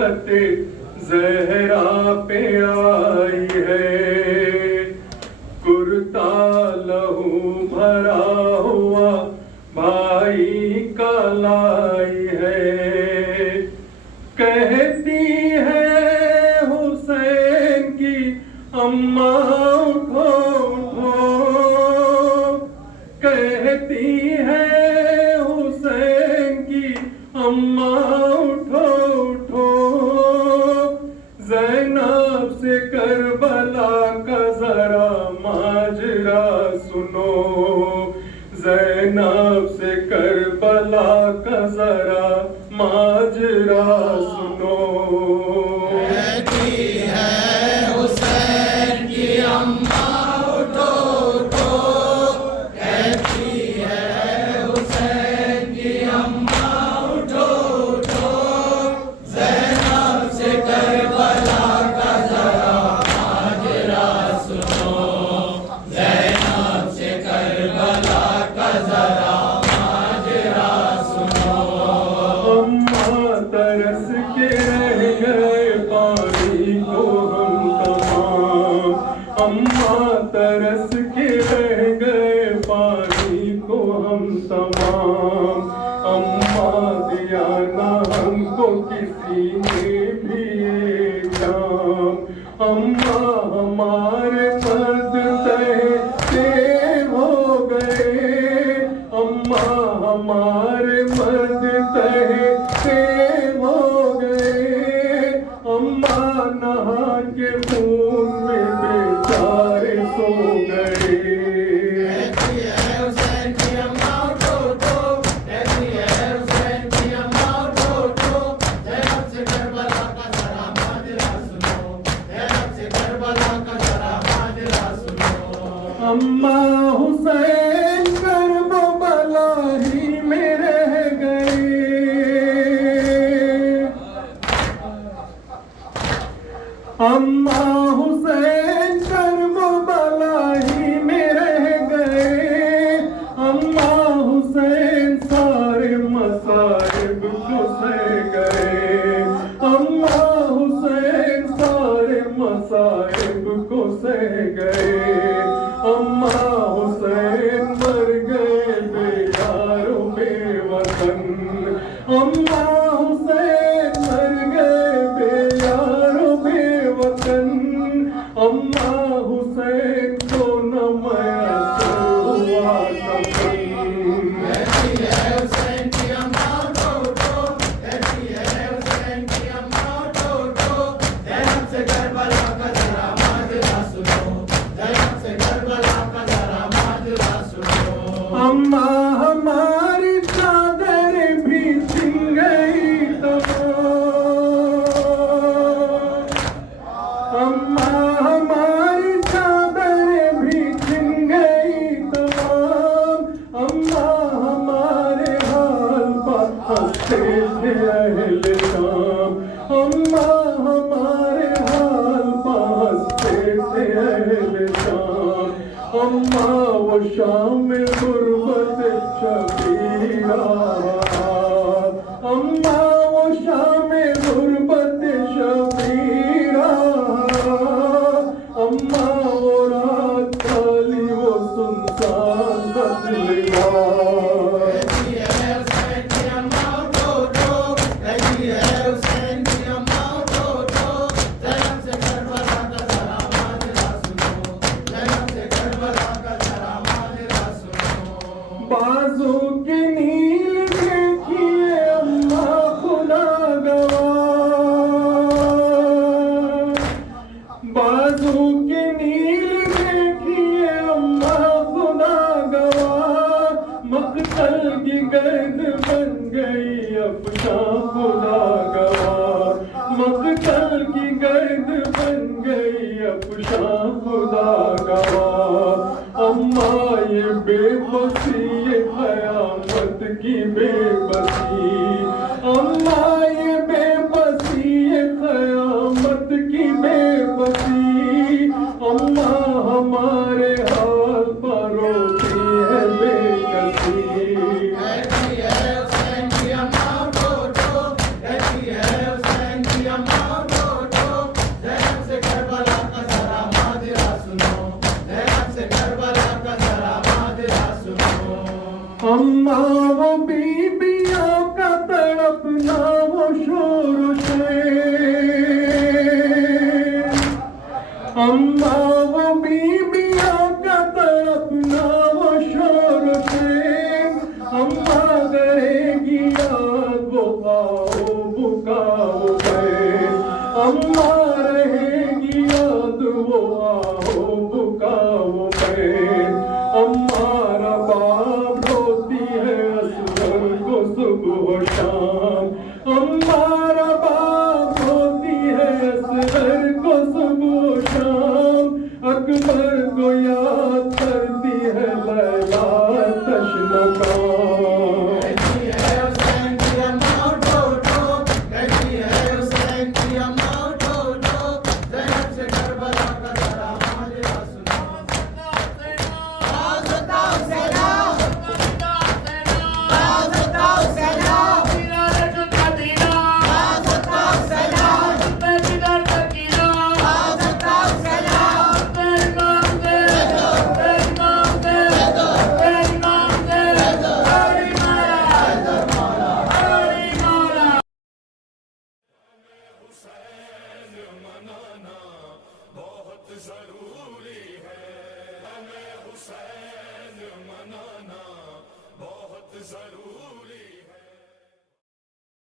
गुरबत ज़हरा पे आई है। कुर्ता लहू भरा हुआ भाई का लाई है। कहती है हुसैन की अम्मा उठो उठो। कहती है हुसैन की अम्मा उठो उठो। ज़ैनब से करबला का जरा माजरा सुनो। ज़ैनब से करबला का जरा माजरा सुनो। कहती है हुसैन की अम्मा उठो उठो। कहती है हुसैन की अम्मा उठो उठो। ज़ैनब से करबला का जरा माजरा सुनो। ज़ैनब से करबला का जरा माजरा सुनो। अम्मा तरस के रह गए पानी को हम तमाम। अम्मा तरस के रह गए पानी को हम तमाम। अम्मा दिया ना हमको किसी ने भी ये काम। अम्मा हमारे मर्द तहते हो गए। अम्मा हमारे मर्द तहते हो गए। अम्मा नहा के खून में बेचारे सो गए। कहती है हुसैन की अम्मा उठो उठो। कहती है हुसैन की अम्मा उठो उठो। ज़ैनब से करबला का जरा माजरा सुनो। ज़ैनब से करबला का जरा माजरा सुनो। अम्मा हुसैन करबला ही में रह गए। अम्मा हुसैन करबला ही में रह गए। अम्मा हुसैन सारे मसाइब को सह गए। अम्मा हुसैन सारे मसाइब को सह गए। अम्मा हुसैन मर गए बेयारो बेवतन। अम्मा हुसैन मर गए बेयारो बेवतन। अम्मा हुसैन को न मैसर हुआ कफन। कहती है हुसैन की अम्मा उठो उठो। कहती है हुसैन की अम्मा उठो उठो। ज़ैनब से करबला का जरा माजरा सुनो। ज़ैनब से करबला का जरा माजरा सुनो। अम्मा हमारी चादर भी छिन गई तमाम। अम्मा हमारी चादर भी छिन गई तमाम। अम्मा हमारे हाल पर हंसते थे अहले शाम। अम्मा हमारे हाल पर हंसते थे अहले शाम। अम्मा वो शाम में गुरबत शबीरा। अम्मा वो शाम में गुरबत शबीरा। अम्मा वो रात काली वो सुनसान बदलिया। कहती है हुसैन की अम्मा उठो उठो। कहती है हुसैन की अम्मा उठो उठो। ज़ैनब से करबला का जरा माजरा सुनो। ज़ैनब से करबला का जरा माजरा सुनो। बाजू की नील देखिए अम्मा खुदा गवाह। बाजू की नील देखिए अम्मा खुदा गवाह। मक्तल की गर्द बन गई अफशा खुदा गवाह। मक्तल की गर्द बन गई अफशा खुदा गवाह। अम्मा ये बेबसी ये क़यामत की बेबसी। अम्मा ये बेबसी ये क़यामत की बेबसी। अम्मा हमारे हाल पर रोती है बेकसी। कहती है हुसैन की अम्मा उठो उठो। कहती है हुसैन की अम्मा वो बीबियों का तड़पना वो शोर शेर, अम्मा वो बीबियों का तड़पना वो शोर शेर, अम्मा करेगी याद वो आओ बुकाओ पैर, अम्मा रहेगी याद वो आओ बुकाओ पैर, अम्मारा बाप रोती है असगर को सुबह शाम, अम्मारा बाप रोती है असगर को सुबह शाम, अकबर को याद करती है लैला तशनकाम। जरूरी है हमें हुसैन मनाना बहुत जरूरी